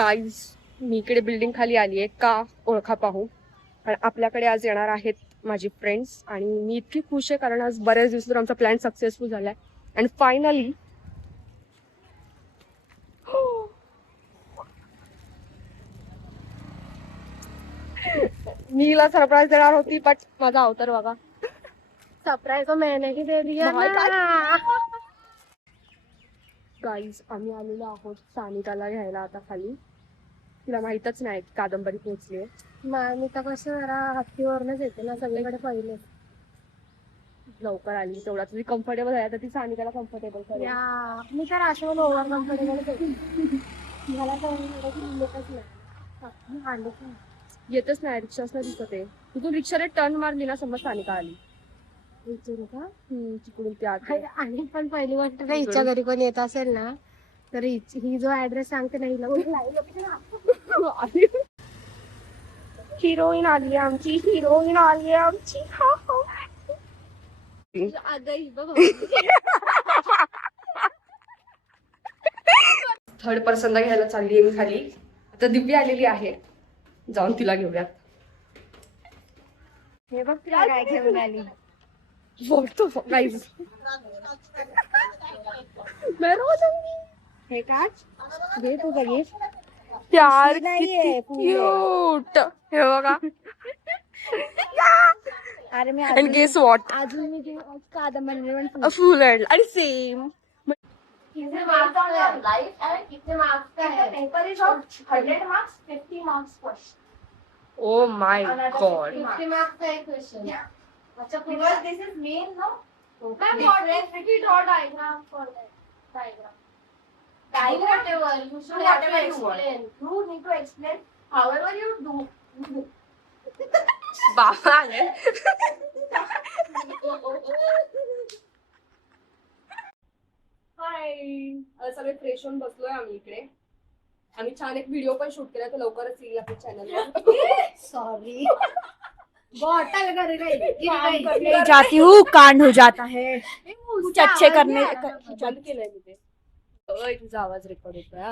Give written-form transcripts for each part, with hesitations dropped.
Guys मी इकडे building खाली आली आहे का ओळखा पाहू. कारण आपल्याकडे आज येणार आहेत माझी फ्रेंड्स आणि मी इतकी खुश आहे कारण आज बऱ्याच दिवसात आमचा प्लॅन सक्सेसफुल झालाय अँड फायनली मी हिला सरप्राईज देणार होती बट माझा अवतार बघा. सरप्राईज तो मैंने ही दे दिया ना. गाईज आम्ही आलेलो आहोत सानिकाला घ्यायला आता खाली. तिला माहितच नाही कादंबरी पोहोचली. मी तर कसं जरा हत्तीवरनच येते ना सगळीकडे पहिले. लवकर आली तेवढा तुझी कम्फर्टेबल आहे तर ती सानिकाला कम्फर्टेबल करेल. मी तर अशा ओव्हर कम्फर्टेबल मला येतच नाही रिक्षाच नाही दिसत आहे. तू रिक्षाने टर्न मारली ना समज सानिका आली तिकडून त्या आणि पण पहिली गोष्ट ना हिच्या घरी कोण येत असेल ना तर ही जो ऍड्रेस सांगते ना हिला हिरोईन आली आमची हिरोईन आली आमची. थर्ड पर्सनला घ्यायला चालली आहे मी खाली. आता दिव्या आलेली आहे जाऊन तिला घेऊयात. हे बघ तिला काय घेऊन आली बोलतो गाईज. हे काय घे तू बघी प्यार किती क्यूट. हे बघा अरे मी and guess what अजून मी जे कादंबरी a full end आणि सेम. कितने marks on your life and कितने मार्क्स का है paper is of 100 marks 50 marks question. Oh my god. 50 marks का एक क्वेश्चन. अच्छा because this is main no. Ma'am what is we draw diagram for that diagram. Whatever you should have to explain. You need to explain however you do. बाबा आले. हाय आता सगळे fresh होऊन बसलोय आम्ही इकडे. आम्ही छान एक व्हिडिओ पण शूट केला तर लवकरच येईल आपल्या चॅनलवर. सॉरी बॉटल कर करने जाती हूँ कांड हो जाता है. कुछ अच्छे करने बंद केलंय मी ते. तुझा आवाज रेकॉर्ड होतोय.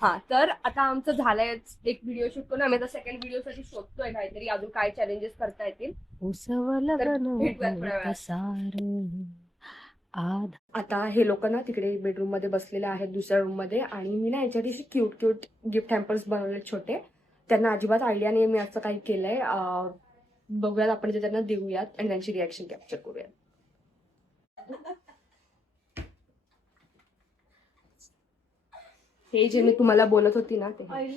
हा तर आता आमचं झालंय एक व्हिडिओ शूट करून आम्ही आता सेकंड व्हिडिओ साठी शोधतोय काहीतरी अजून काय चॅलेंजेस करता येतील. आता हे लोक ना तिकडे बेडरूम मध्ये बसलेले आहेत दुसऱ्या रूम मध्ये आणि मी ना याच्या दिवशी क्यूट क्यूट गिफ्ट हॅम्पर्स बनवले छोटे. त्यांना अजिबात आयडिया नाही मी असं काही केलंय. बघूयात आपण ते त्यांना देऊयात आणि त्यांची रिॲक्शन कॅप्चर करूयात. हे जे मी तुम्हाला बोलत होती ना ते भाई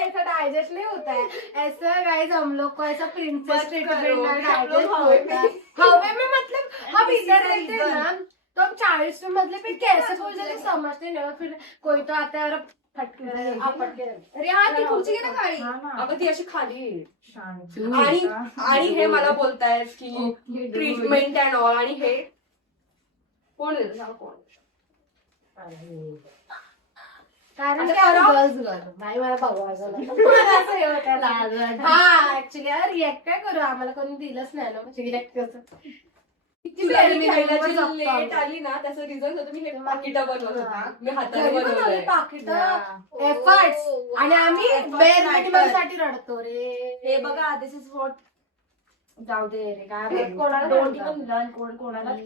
ऐसा डाइजेस्ट नहीं होता है. ऐसा गाइस हम लोग को ऐसा प्रिंसेस ट्रीटमेंट डाइजेस्ट होता है. हवे में मतलब हम इधर रहते हैं ना तो हम 40 में मतलब फिर कैसे कोई जल्दी समझते नहीं. फिर कोई तो आता है और अरे हा ती खुर्ची घे ना खाली. अगं ती अशी खाली आणि हे मला बोलतायत की ट्रीटमेंट अँड ऑल आणि हे कोण आहे कोण कारण नाही मला बघायचं हा ऍक्च्युली रिॲक्ट काय करू आम्हाला कोणी दिलंच नाही ना म्हणजे रिॲक्ट कसं. लेट आली ना त्याचं रिझन होतं मी हे पाकिटं बनवत होता. मी हाताने बनवलंय पाकिटं एफर्ट्स आणि आम्ही बेअर मिनिमम साठी रडतो रे. हे बघा दिस इज व्हॉट. जाऊ दे रे काय कोणाला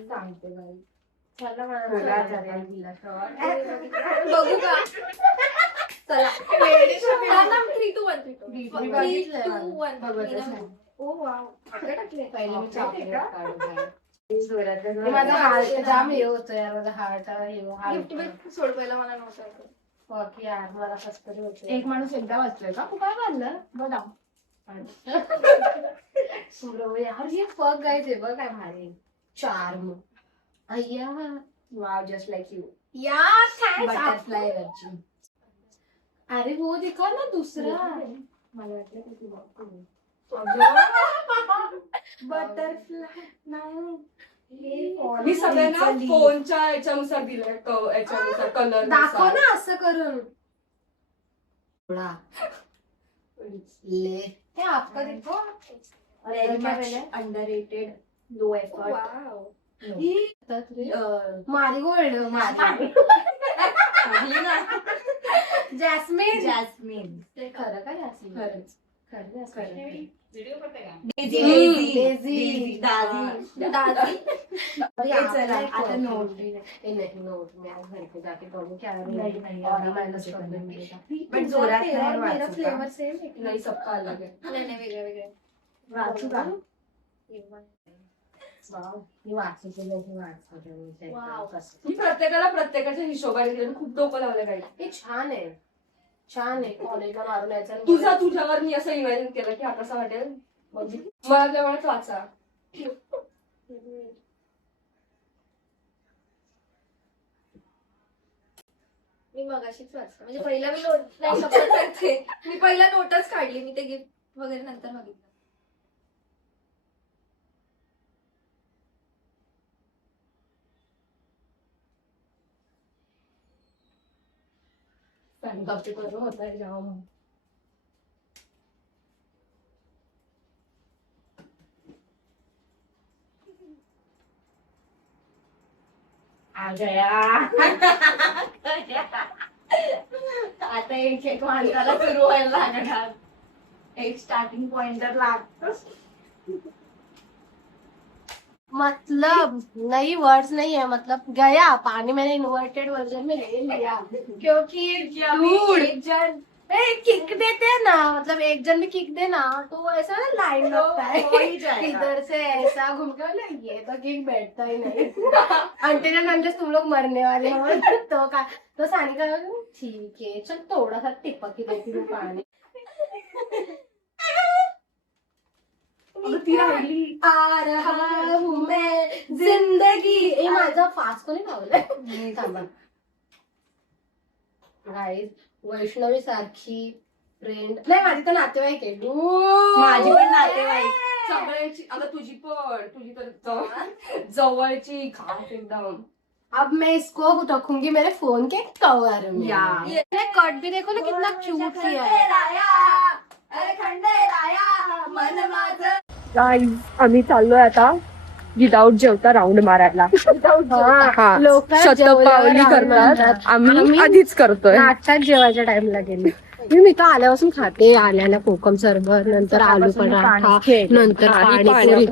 सांगते बाई. बघू का चला 3, 2, 1 3, 2, 1 ओ वाव पहिले मी चॉकलेट काढून माझा हार्ट जाम हे होतं यार. माझा हार्ट सोड पहिला मला नव्हतं यार मला कसं तरी होतं. एक माणूस एकदा वाचतोय का? काय खाल्लं बघा यार हे फक गायचे बघ काय भारी चार्म. अय्या वाव जस्ट लाईक यू. या थँक्स बटरफ्लाय एनर्जी. अरे हो देखा ना दुसरा मला वाटलं बटरफ्लाय नाही. मी सगळ्यांना फोनच्या याच्यानुसार दिलंय याच्यानुसार कलर दाखव ना असं करून. हे आपका देखो Very much underrated, low effort. Marigold jasmine Jasmine. ते खरं का जॅस्मिन खरंच. खरं Daisy. दादी चला, आता note. नोट मी आज घर पे जाके पढ़ू क्या नहीं, और अभी माइनस मुझे प्रॉब्लम करना मिलेगा पण जोरात नाही मेरा वाचू का? फ्लेवर सेम है नाही सबका अलग आहे. नाही वेगळे वेगळे. वाचू का Wow. मी प्रत्येकाला प्रत्येकाच्या हिशोबाने दिलं. खूप डोकं लावलं काही. हे छान आहे कॉलेजला मारून यायचं आणि तुझ्यावर मी असं इमॅजिन केलं की आता असं वाटेल मग मला त्या वेळात वाचा. मी मगाशीच वाचलं म्हणजे पहिला मी नोट नाही शपथ सांगते. मी पहिला नोटच काढली. मी ते गिफ्ट वगैरे नंतर बघितलं. बापचे करून होत आहे जाम. आता एक माणसाला सुरू व्हायला लागणार. एक स्टार्टिंग पॉइंट तर लागतोच. मतलब नई वर्ड्स नहीं है मतलब गया पानी मैंने इन्वर्टेड वर्जन में ले लिया क्योंकि Dude. एक जन किक देते हैं ना मतलब एक जन भी किक दे ना तो ऐसा ना लाइन तो लगता है हो ही जाएगा. इधर से ऐसा घूम के बोले, ये तो किक बैठता ही नहीं अंटेना अंदर तुम लोग मरने वाले हो तो का तो सानिका बोली, ठीक है चल थोड़ा सा टिपक ही देती हूँ पानी अगं ती राहिली. आ रहा हूँ मैं जिंदगी ए माझा फास्ट कोणी लावलंय थांबा गाईज वैष्णवी सारखी फ्रेंड नाही माझी तर नातेवाईक आहे माझी पण नातेवाईक. सगळ्यांची अगं तुझी तर जवळची खास एकदम. अब मैं इसको रखूंगी मेरे फोन के कवर में यार. ये कट भी देखो ना कितना क्यूट किया है अरे खंडेराया मन माझं. गाईज आम्ही चाललोय आता विदाऊट जेवता राऊंड मारायला. हा. लोक शतपावली करतात आम्ही आधीच करतोय. नाश्ता जेवायच्या टाइमला गेले मी तर आल्यापासून खाते आल्याला कोकम सरबत नंतर आलू पराठा नंतर पाणीपुरी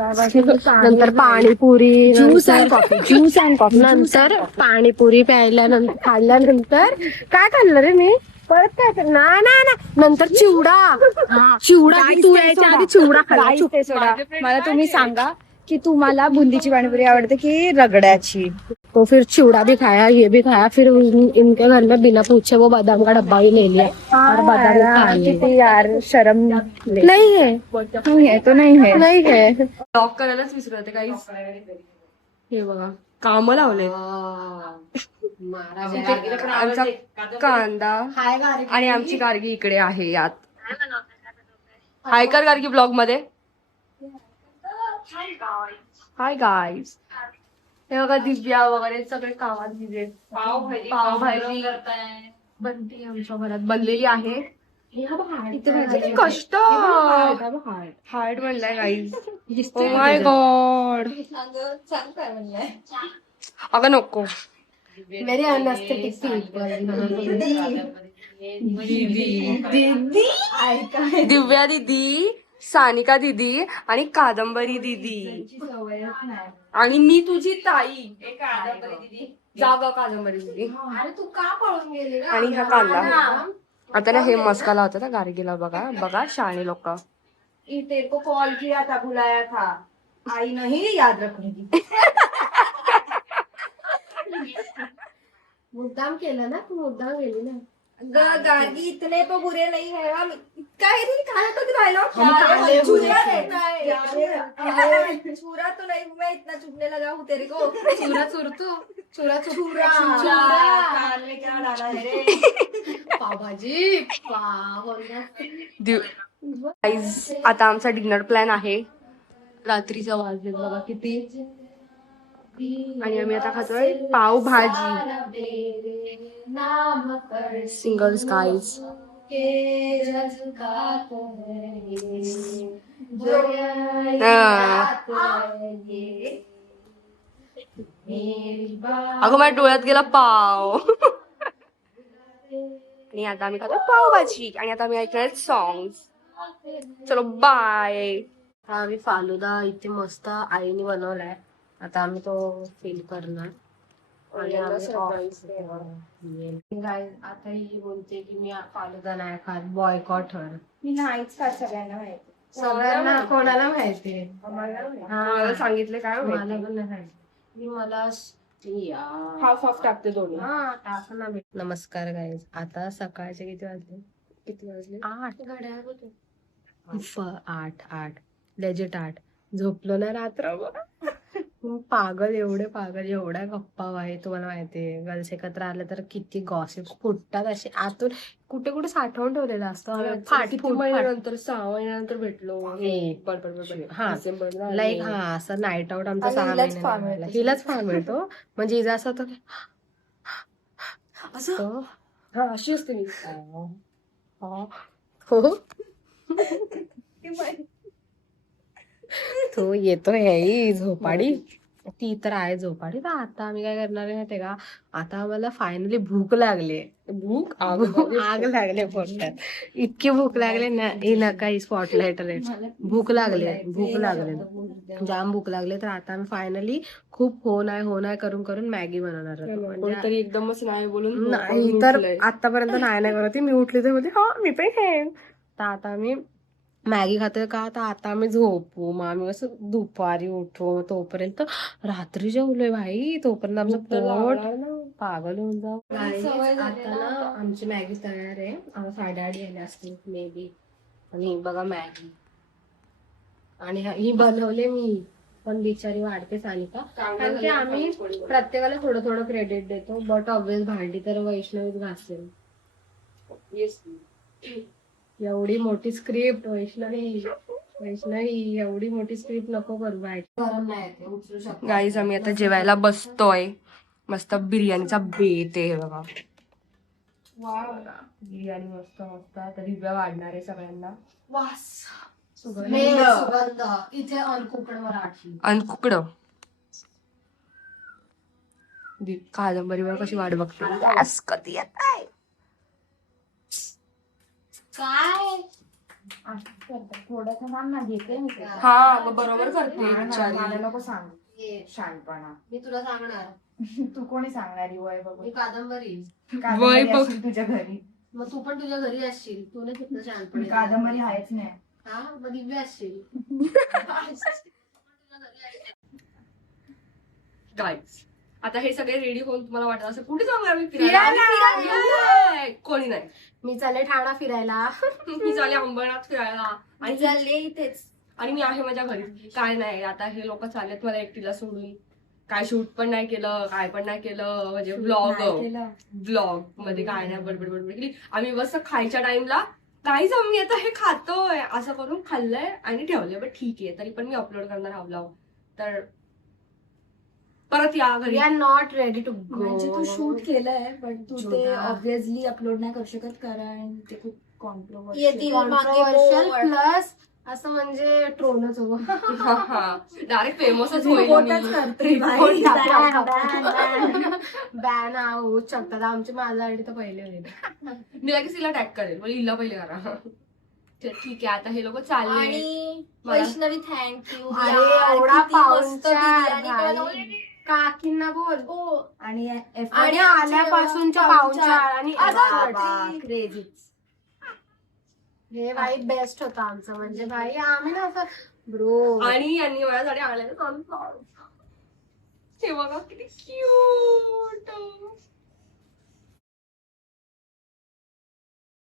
नंतर panipuri juice and coffee juice and coffee नंतर पाणीपुरी प्यायल्यानंतर खाल्ल्यानंतर काय खाल्लं रे मी परत काय खाल्लं? ना नंतर चिवडा तू यायच्या आधी चिवडा खाल्ला मला तुम्ही सांगा की तुम्हाला बुंदीची पाणीपुरी आवडते की रगड्याची? तो फिर चिवड़ा भी खाया ये भी खाया फिर इनके घर में बिना पूछे वो बादाम का डब्बा भी ले लिया और बादाम खा लिए किती यार शरम नहीं है नहीं है तो नहीं है. नहीं है लॉक करायलाच विसरू होते काही. हे बघा काम लावले. आमचा कांदा हाय गारी आणि आमची गार्गी इकडे आहे यात. हाय कर गार्गी ब्लॉग मध्ये. Hi guys. हे बघा दिव्या वगैरे सगळे कामात दिले. पावभाजी बनते आमच्या घरात बनलेली आहे. किती कष्ट हार्ड बनलाय गाईज. Oh my God. अगं सांग काय म्हणलंय. अगं नको. मेरे अनस्थेटिक दीदी दिव्या दीदी सानिका दीदी आणि कादंबरी दीदी आणि मी तुझी ताई. जागा कादंबरी दीदी. अरे तू का पळून गेली ना? आणि हा कांदा. आता ना हे मस्का होता ना गार्गीला. बघा शाणे लोक. तेरे को कॉल किया था बुलाया था आई नहीं याद रखूंगी. मुद्दाम केलं ना तू मुद्दाम गेली ना गार्गी इतने तो बुरे नहीं है हम. काय रे खाना तो राहिलो. काले हुए छुरा थे. रहता है. छुरा तो नहीं मैं इतना चुभने लगा हूँ तेरे को. चुरा चुरतू चुरा छुरा कान में क्या डाला है रे. पावभाजी गाईज आता आमचा डिनर प्लॅन आहे. रात्रीचा वाजले बघा किती. आणि आम्ही आता खातोय पावभाजी. सिंगल्स गाईज के जज्बा तो है जो हा. अगं माझ्या डोळ्यात गेला पाव. आणि आता आम्ही खातो पावभाजी आणि आता आम्ही ऐकणार सॉंग्स. चलो बाय. आम्ही फालुदा इथे मस्त आईने बनवलाय. आता आम्ही तो फील करणार. आणि आता ही बोलते की मी फालुदा नाही खात, बॉयकॉट हर. मी नाहीच का सगळ्यांना माहिती. सगळ्यांना कोणाला माहितीये मला सांगितलं काय मला माहिती. पण नाही माहिती. मी मला हाफ हाफ टाकते दोन्ही. हा टाक ना. नमस्कार गाईज. आता सकाळचे किती वाजले? किती वाजले? 8. घड्याळ बघ. 8 लेजिट 8. झोपलो ना रात्रभर. पागल, एवढे पागल, एवढ्या गप्पा आहे. तुम्हाला माहितीये गर्ल्स एकत्र आले तर किती गॉसिप फुटतात असे आतून. कुठे कुठे साठवून ठेवलेलं असतं. किती महिन्यानंतर 6 महिन्यानंतर भेटलो. हा. डिसेंबर लाईक हा असं नाईट आउट आमचा आणि 6 हिलाच फार महिने मिळतो. हिलाच फार मिळतो. म्हणजे हिचा असं होतं की असं हा अशी असते मी. हो तो येतोय ही झोपाडी. ती तर आहे झोपाडी. तर आता आम्ही काय करणार आहे माहितीये का? आता आम्हाला फायनली भूक लागली. भूक आग लागले पोटात. इतकी भूक लागले ना. ही नका ही स्पॉटलाइट रे. भूक लागले जाम भूक लागले. तर आता आम्ही फायनली खूप हो नाही करून करून मॅगी बनवणार आहोत. म्हणजे कोणतरी एकदमच नाही बोलून नाही तर आतापर्यंत नाही करत. मी उठली तर मध्ये हा मी पण खाईन. तर आता आम्ही मॅगी खातोय का? तर आता आम्ही झोपू. मग आम्ही कसं दुपारी उठू. तोपर्यंत रात्री जेवलोय भाई. तोपर्यंत आमचं पोट पागल होऊन जाऊ. आता ना आमची मॅगी तयार आहे. आता 8:30 गेले असतील मे बी. आणि बघा मॅगी. आणि ही बनवले मी. पण बिचारी वाढते सानिका. कारण की आम्ही प्रत्येकाला थोडं थोडं क्रेडिट देतो. बट ऑब्विस भांडी तर वैष्णवीच घासेल. एवढी मोठी स्क्रिप्ट वैष्णवी एवढी मोठी स्क्रिप्ट नको करू. बाय गरम नाही येते उचलू शकतो. गाईज आम्ही आता जेवायला बसतोय. मस्त बिर्याणीचा बेत आहे बघा. बिर्याणी मस्त मस्त. आता दिव्या वाढणार आहे सगळ्यांना. वास सुगंध. इथे अनकुकड मराठी. आणि कुकडं कादंबरीवर कशी वाट बघते. गॅस कधी येत आहे. काय थोडं थांब ना, घेते मी ते. हा बरोबर करते मला बिचारी. नको सांगू शानपणा. मी तुला सांगणार. तू कोणी सांगणारी वय बघू. मी कादंबरी. वय बघ. तुझ्या घरी मग तू पण तुझ्या घरी असशील. तू नाही तिथं शहाणपणे. कादंबरी आहेच नाही. हा मग दिव्य असशील. गाईज आता हे सगळे रेडी होऊन तुम्हाला वाटत असं कुठे जाणार आम्ही फिरायला. फिरायला. कोणी नाही. मी चालले ठाणा फिरायला. मी चालले अंबरनाथ फिरायला. आणि चालले इथेच. आणि मी आहे माझ्या घरी. काय नाही आता हे लोक चाललेत मला एकटीला सोडून. काय शूट पण नाही केलं, काय पण नाही केलं. म्हणजे ब्लॉग मध्ये काय नाही बडबड केली. आम्ही बस खायच्या टाइमला काहीच आम्ही आता हे खातोय असं करून खाल्लंय आणि ठेवलंय. बट ठीक आहे तरी पण मी अपलोड करणार हा ब्लॉग. तर परत या घरी. We are not ready to go. म्हणजे तू शूट केलंय पण तू ते ऑब्विसली अपलोड नाही करू शकत कारण ते खूप कॉन्ट्रोवर्शियल. येतील कॉन्ट्रोवर्शियल मागे प्लस असं म्हणजे ट्रोलच हो. डायरेक्ट फेमसच होईल मी. बॅन होऊच शकतात. आमची माझा आयडी तर पहिले होईल. मी लगेच तिला टॅग करेल. म्हणजे हिला पहिले करा. ठीक आहे आता हे लोक चालले. आणि वैष्णवी थँक्यू. अरे एवढा पाहुणचार काकींना बोल. आणि आणि आल्यापासूनच्या पाहुणचार आणि क्रेझीच. हे भाई बेस्ट होता आमचं. म्हणजे भाई आम्ही ना असं ब्रो. आणि यांनी माझ्यासाठी आणलेलं कॉर्नफ्लॉवर. हे बघा किती क्यूट.